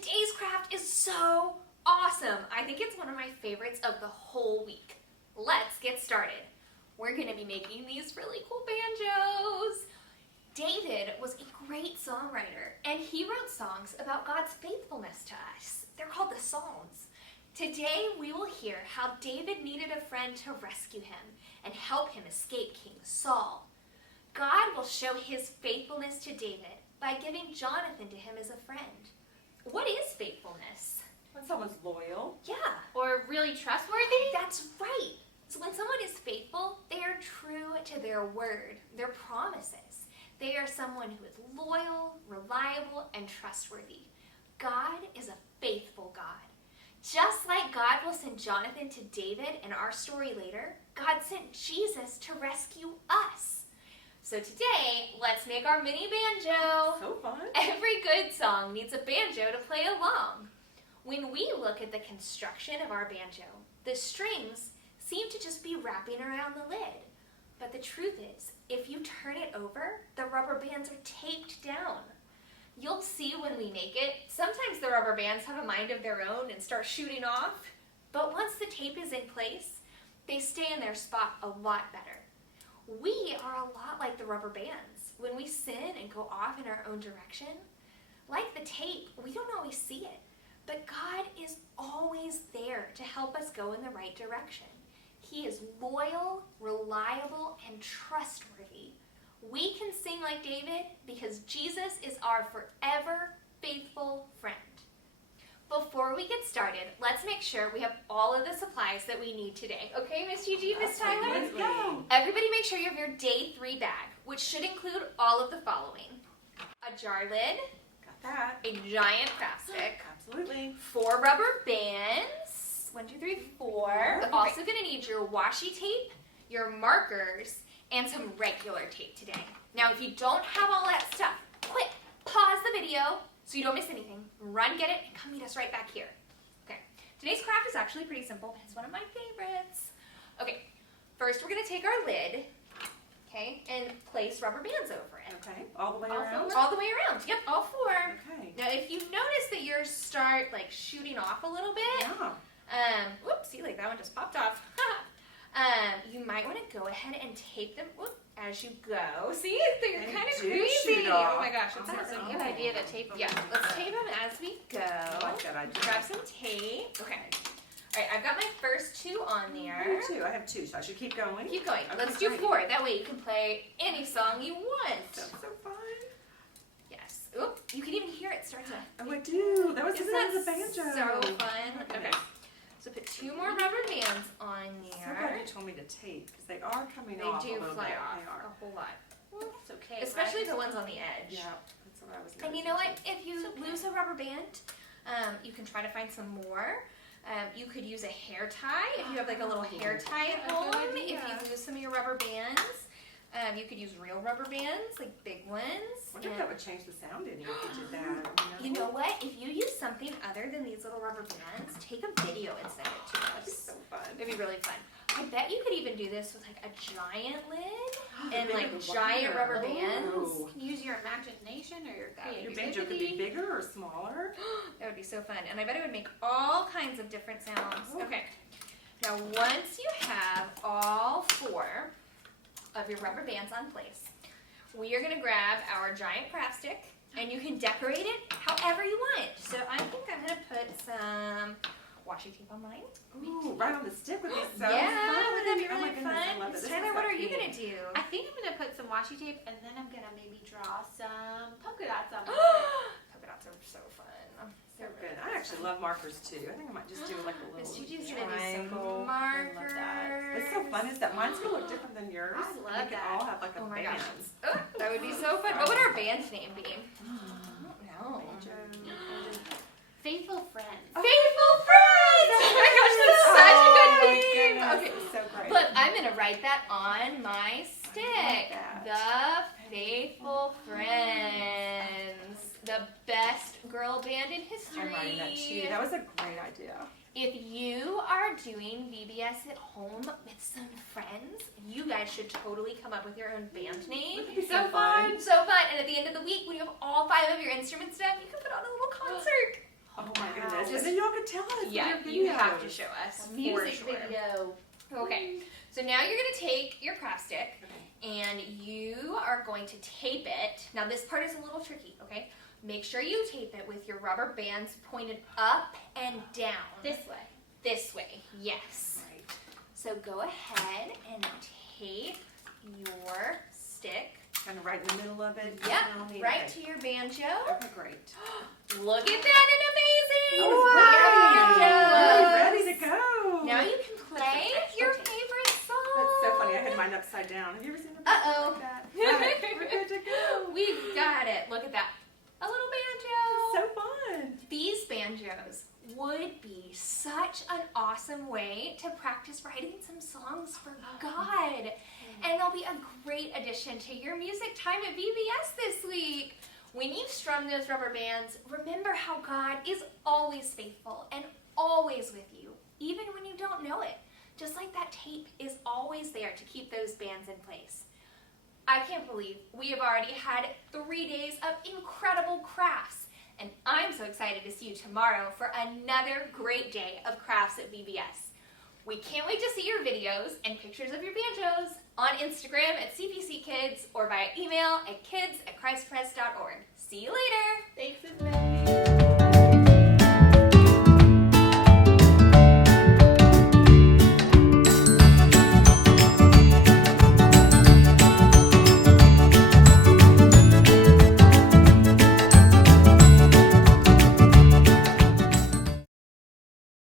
Today's craft is so awesome. I think it's one of my favorites of the whole week. Let's get started. We're going to be making these really cool banjos. David was a great songwriter, and he wrote songs about God's faithfulness to us. They're called the Psalms. Today we will hear how David needed a friend to rescue him and help him escape King Saul. God will show his faithfulness to David by giving Jonathan to him as a friend. What is faithfulness? When someone's loyal. Yeah. Or really trustworthy? That's right. So when someone is faithful, they are true to their word, their promises. They are someone who is loyal, reliable, and trustworthy. God is a faithful God. Just like God will send Jonathan to David in our story later, God sent Jesus to rescue us. So today, let's make our mini banjo. So fun. Every good song needs a banjo to play along. When we look at the construction of our banjo, the strings seem to just be wrapping around the lid. But the truth is, if you turn it over, the rubber bands are taped down. You'll see when we make it, sometimes the rubber bands have a mind of their own and start shooting off. But once the tape is in place, they stay in their spot a lot better. We are a lot like the rubber bands. When we sin and go off in our own direction, like the tape, we don't always see it. But God is always there to help us go in the right direction. He is loyal, reliable, and trustworthy. We can sing like David because Jesus is our forever faithful friend. Before we get started, let's make sure we have all of the supplies that we need today. Okay, Miss Gigi, Miss Tyler? Let's go. Everybody make sure you have your day 3 bag, which should include all of the following. A jar lid, Got that. a giant craft stick, Absolutely. 4 rubber bands, 1, 2, 3, 4. We're also going to need your washi tape, your markers, and some regular tape today. Now, if you don't have all that stuff, quick, pause the video so you don't miss anything. Run, get it, and come meet us right back here. Okay, today's craft is actually pretty simple, but it's one of my favorites. Okay, first we're going to take our lid, okay, and place rubber bands over it. Okay. All the way around? All the way around. Yep, all 4. Okay. Now, if you notice that yours start like shooting off a little bit, Yeah. whoops, see, like that one just popped off. You might want to go ahead and tape them as you go. See, they're They kind of do crazy. shoot off. Oh my gosh, It's that's a awesome. good idea to tape them. Yeah, let's tape them as we go. I like that idea. Grab some tape. Okay. All right, I've got my first 2 on there. Me too. I have 2, so I should keep going. Keep going. Okay, Let's do great. 4. That way you can play any song you want. That's so fun. Yes. Oop, you can even hear it start to. Oh, I do. That was Isn't the that sound of the banjo. so fun? Okay. Okay. So put 2 more rubber bands on So there. glad you told me to tape because they are coming They off a do little fly bit. off They are. a whole lot. It's okay. Especially right? the ones on the edge. Yeah, that's what I was And you know what? noticing, If you lose a rubber band, you can try to find some more. You could use a hair tie if you have like a little hair tie at That's a home. good If idea. you lose some of your rubber bands, you could use real rubber bands, like big ones. I wonder if that would change the sound any if you did that. You know what? If you use something other than these little rubber bands, take a video and send it to That'd be us. so fun. It'd be really fun. I bet you could even do this with like a giant lid and Bigger like the giant wire. rubber bands. Oh. You can use your imagination or your Your creativity. banjo could be bigger or smaller. That would be so fun. And I bet it would make all kinds of different sounds. Oh. Okay. Now, once you have all 4 of your rubber bands on place, we are going to grab our giant craft stick, and you can decorate it however you want. So I think I'm going to put some washi tape on mine. Ooh, right on the stick would be so yeah, fun. would that be Oh my really goodness, I fun? love it. This Tyler, is what so are you cute. going to do? I think I'm going to put some washi tape and then I'm going to maybe draw some polka dots on my Polka dots are so fun. So good. I actually love markers too. I think I might just do like a Miss little Gigi's going to do triangle. some markers. What's so fun is that mine's gonna look different than yours. I love and they can that. all have like a Oh my band. gosh. Oh, that would be so fun. What would our band name be? I don't know. Faithful friends. Faithful Friends! Oh my gosh, that's such a good name! Okay, So great. look, I'm going to write that on my stick. that. The Faithful Friends. The best girl band in history. I'm writing that too. That was a great idea. If you are doing VBS at home with some friends, you guys should totally come up with your own band name. That'd be So so fun. fun, so fun. And at the end of the week, when you have all 5 of your instruments done, you can put on a little concert. us, and then y'all can tell us. Yeah, with your you have to videos. show us. A music for sure. video. Okay, so now you're going to take your craft stick and you are going to tape it. Now this part is a little tricky, okay? Make sure you tape it with your rubber bands pointed up and down. This way. This way, yes. Right. So go ahead and tape your stick. Kind of right in the middle of it. Yep, Mommy? right Okay. to your banjo. Okay, great. Look at that, and amazing! Oh, Look at ready. your Ready to go. Now you can play your favorite song. That's so funny. I had mine upside down. Have you ever seen a Uh-oh. like that? Right, we're good to go. We got it. Look at that. A little So banjo. fun. These banjos would be such an awesome way to practice writing some songs for God. And they'll be a great addition to your music time at VBS this week. When you strum those rubber bands, remember how God is always faithful and always with you, even when you don't know it. Just like that tape is always there to keep those bands in place. I can't believe we have already had 3 days of incredible crafts, and I'm so excited to see you tomorrow for another great day of crafts at VBS. We can't wait to see your videos and pictures of your banjos on Instagram at CPC Kids or via email at kids@christpres.org. See you later! Thanks, Miss Maggie.